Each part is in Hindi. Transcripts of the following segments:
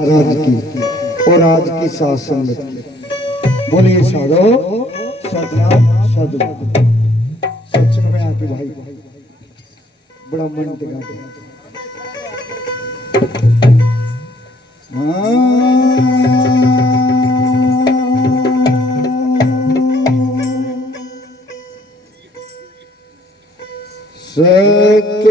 महाराज की और आज की साथ संगत की। बोलिए साधो सतनाम साधु। सत्संग में आके भाई बड़ा मन दिखाते सत्य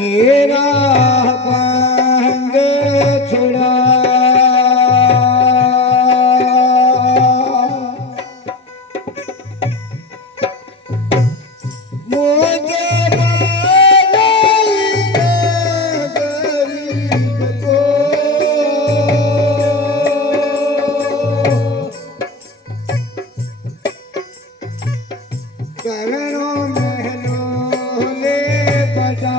मेरा पंग छुड़ा मुझे गरीब को करो महलों ले बजा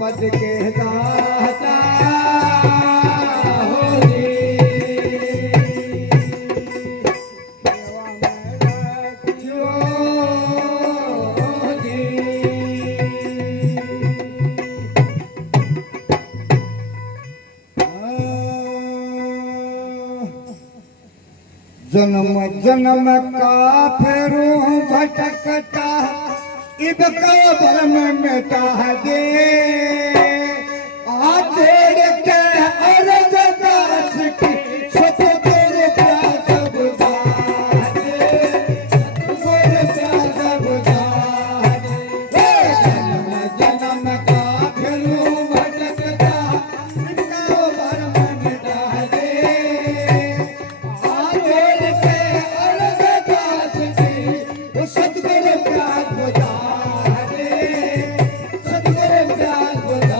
पद के दाता हो जी जन्म जन्म का फेरू भटकता इब कब्र में मिटा दे आज के अर्ज दास की सब तेरे प्यार बुझा दे तेरे प्यार बुझा दे जन्म जन्म का फेरू भटकता इब कब्र में मिटा दे आज के अर्ज दास की सतगुरु प्यार बुझा सतगुरु प्यार बुझा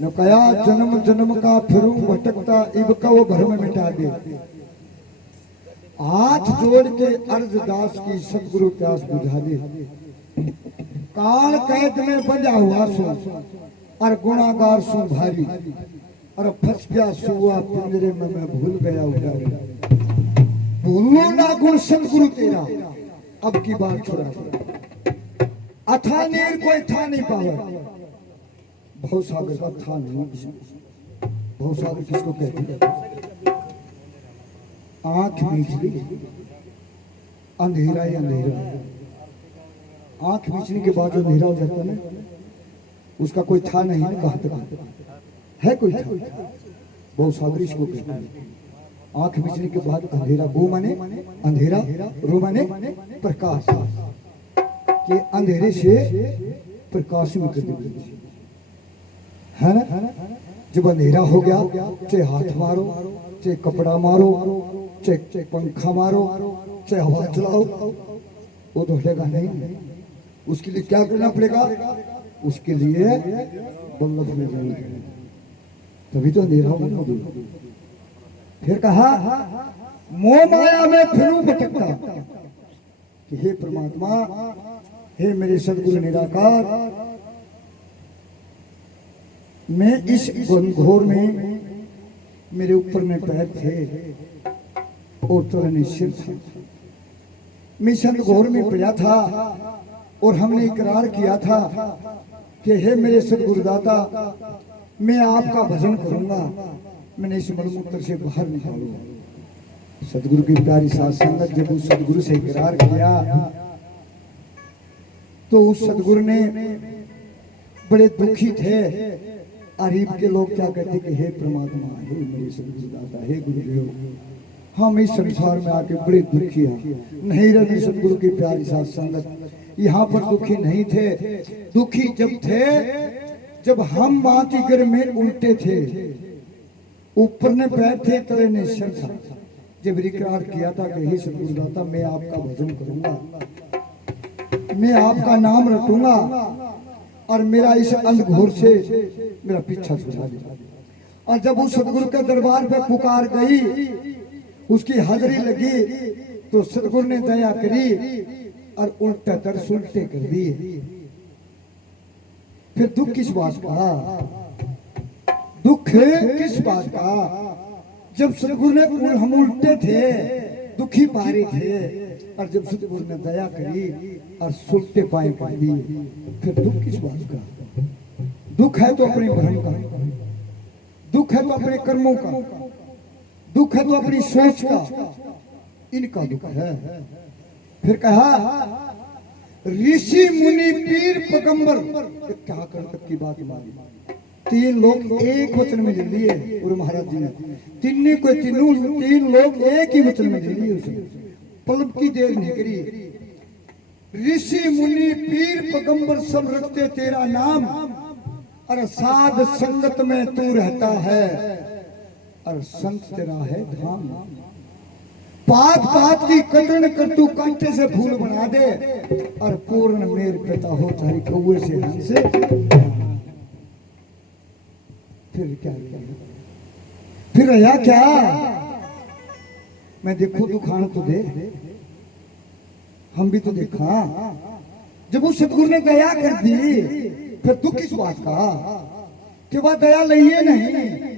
न कया जन्म जन्म का फिरूं भटकता इब कव भरम मिटा दे। हाथ जोड़ के अर्जदास की सतगुरु प्यास बुझा दे। काल कैद में बंधा हुआ सो और गुनागार सो भारी और फंस गया सुआ पिंजरे में मैं भूल गया उधारी। भूलो ना गुण सतगुरु तेरा अब की बात छोड़ा अथा नीर कोई था नहीं पावर। भवसागर का था नहीं। भवसागर किसको कहते हैं? आंख मीचली अंधेरा ही अंधेरा। आंख मीचने के बाद जो अंधेरा हो जाता है ना उसका कोई था नहीं। कहा तक है कोई था? भवसागर इसको कहते हैं। आंख मिचने के बाद अंधेरा, वो माने अंधेरा, रो माने प्रकाश, के अंधेरे से प्रकाश में कर दी है ना। जब अंधेरा हो गया, चाहे हाथ मारो, चाहे कपड़ा मारो, चाहे पंखा मारो, चाहे हवा चलाओ, वो तो हटेगा नहीं। उसके लिए क्या करना पड़ेगा? उसके लिए बल्लभ में जरूर, तभी तो अंधेरा होगा। फिर कहा मोह माया में फिरूं भटकता, कि हे परमात्मा, हे मेरे सदगुरु निराकार, मैं इस घनघोर में, मेरे ऊपर में पैर थे और तलने सिर था। मैं इस घनघोर में पड़ा था और हमने इकरार किया था कि हे मेरे सदगुरुदाता, मैं आपका भजन करूंगा, मैंने इस मलमूत्र से बाहर निकालूंगा। सदगुरु की प्यारी साथ संगत जब उस सदगुरु से इकरार किया तो उस सदगुरु ने, बड़े दुखी थे। अरीब के लोग क्या कहते कि हे परमात्मा, हे मेरे सदगुरुदाता, हे गुरुदेव, हम इस संसार में आके बड़े दुखी हैं। नहीं रवि सदगुरु की प्यारी साथ संगत, यहाँ पर दुखी नहीं थे। दुखी जब थे जब हम माँ की गर्भ में उल्टे थे, ऊपर ने पैर थे, तले ने सिर था। जब इकरार किया था कि हे सदगुरुदाता, मैं आपका भजन करूंगा, मैं आपका नाम रटूंगा और मेरा इस अंधघोर से मेरा पीछा छुड़ा दे। और जब उस सदगुरु के दरबार पे पुकार गई, उसकी हाजिरी लगी, तो सदगुरु ने दया करी और उल्टा दर्श उल्टे कर दिए। फिर दुख किस बात का? दुख किस बात का? जब सदगुरु ने, हम उल्टे थे, दुखी पारे थे, और जब सदगुरु ने दया करी और सुलटे पाए कर दिए, फिर दुख किस बात का? दुख है तो अपने भ्रम का, दुख है तो अपने कर्मों का, दुख है तो अपनी सोच का, इनका दुख है। फिर कहा ऋषि मुनि पीर पैगंबर, क्या कर तक की बात मानी। तीन लोग एक वचन में ले लिए गुरु महाराज जी ने, तीन लोग एक ही वचन में ले लिए। उसने पलब की देर नहीं करी। ऋषि मुनि पीर पैगंबर सब रखते तेरा नाम, और साध संगत में तू रहता है, और संत तेरा है धाम। पात पात की कतरन कर तू कांटे से फूल बना दे, और पूर्ण मेर पिता हो तारी कौए से हंस। फिर क्या किया? फिर रहा क्या? मैं देखो दुखान तो दे, हम भी तो देखा। जब उस सतगुरु ने दया कर दी, फिर दुख किस बात का? कि वह दया लइए नहीं।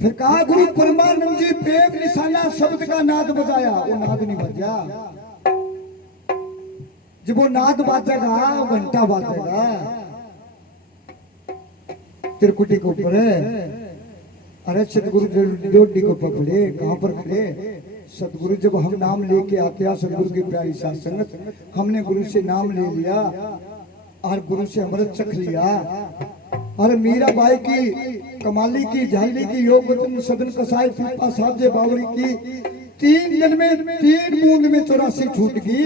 फिर कहा गुरु परमानंद जी प्रेम निशाना शब्द का नाद बजाया, वो नाद नहीं बजा। जब वो नाद बाजेगा, घंटा बाजेगा, त्रिकुटी के ऊपर है। अरे सतगुरु डोडी को पकड़े, कहाँ पर खड़े? सतगुरु जब हम नाम लेके आते हैं, सतगुरु की प्यारी साथ संगत, हमने गुरु से नाम ले लिया और गुरु से अमृत चख लिया। और मीराबाई की, कमाली की, झाली की, योग वचन सदन कसाई, पीपा साजे बावरी की 3 दिन में 3 बूंद में 84 छूट गई।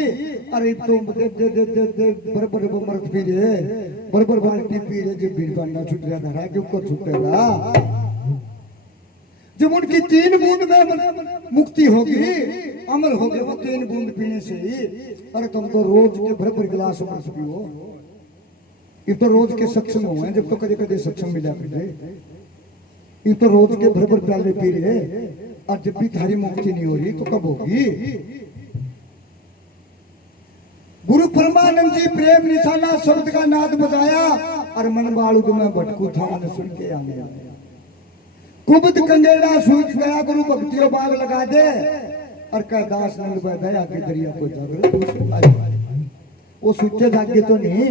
अरे तुम बरबर मर्द पी रहे, बरबर बाल्टी पी रहे, जब भीड़ पांडा छूट रहा था, क्यों को छूटेगा? जब उनकी 3 बूंद में मुक्ति होगी, अमर हो गए वो 3 बूंद पीने से ही। अरे तुम तो रोज के भरपूर गिलास अमृत पियो। ये तो रोज के सत्संग हुए, जब तो कदे कदे सत्संग मिला करते। ये तो रोज के भरपूर प्याले पी रहे, और जब भी थारी मुक्ति नहीं हो रही तो कब होगी? गुरु परमानंद जी प्रेम निशाना शब्द का नाद बजाया, और मन बालूद में भटकू था, मन सुन के आ गया। कुबद कंगेड़ा सूझ गया, गुरु भक्तियों बाग लगा दे, और कह दास नंद दया के दरिया को जागृत। वो सूचे जागे तो नहीं,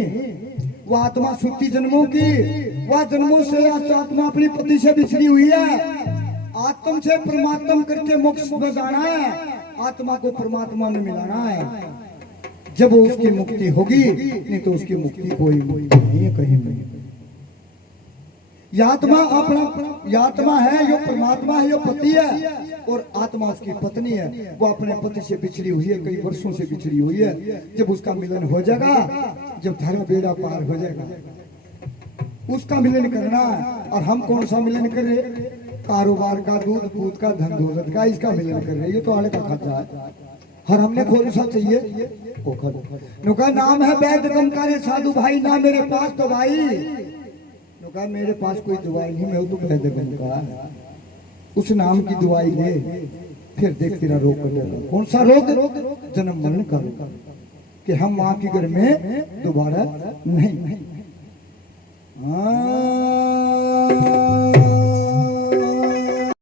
वो आत्मा सूती जन्मों की, वह जन्मों से आत्मा अपनी पति से बिछड़ी हुई है। आत्म से परमात्मा करके मोक्ष में जाना है, आत्मा को परमात्मा में मिलाना है। जब वो उसकी मुक्ति होगी, नहीं तो उसकी मुक्ति कोई नहीं है, कहीं नहीं। यात्मा अपना यात्मा है, जो परमात्मा है, जो पति है, और आत्मा उसकी पत्नी है। वो अपने पति से बिछड़ी हुई है, कई वर्षों से बिछड़ी हुई है। जब उसका मिलन हो जाएगा, जब धरा बेड़ा पार हो जाएगा, उसका मिलन करना है। और हम कौन सा मिलन कर रहे? कारोबार का, दूध पूत का, धन दौलत का, इसका मिलन कर रहे। ये तो आले का खर्चा है। हर हमने कौन सा चाहिए? नुका नाम है वैद्य गमकारे साधु भाई, ना मेरे पास तो भाई। नुका मेरे पास कोई दवाई नहीं, मैं तो वैद्य गमकार। उस नाम की दवाई ले, फिर देख तेरा रोग कटेगा। कौन सा रोग? जन्म मरण का रोग, कि हम माँ के घर में दोबारा नहीं।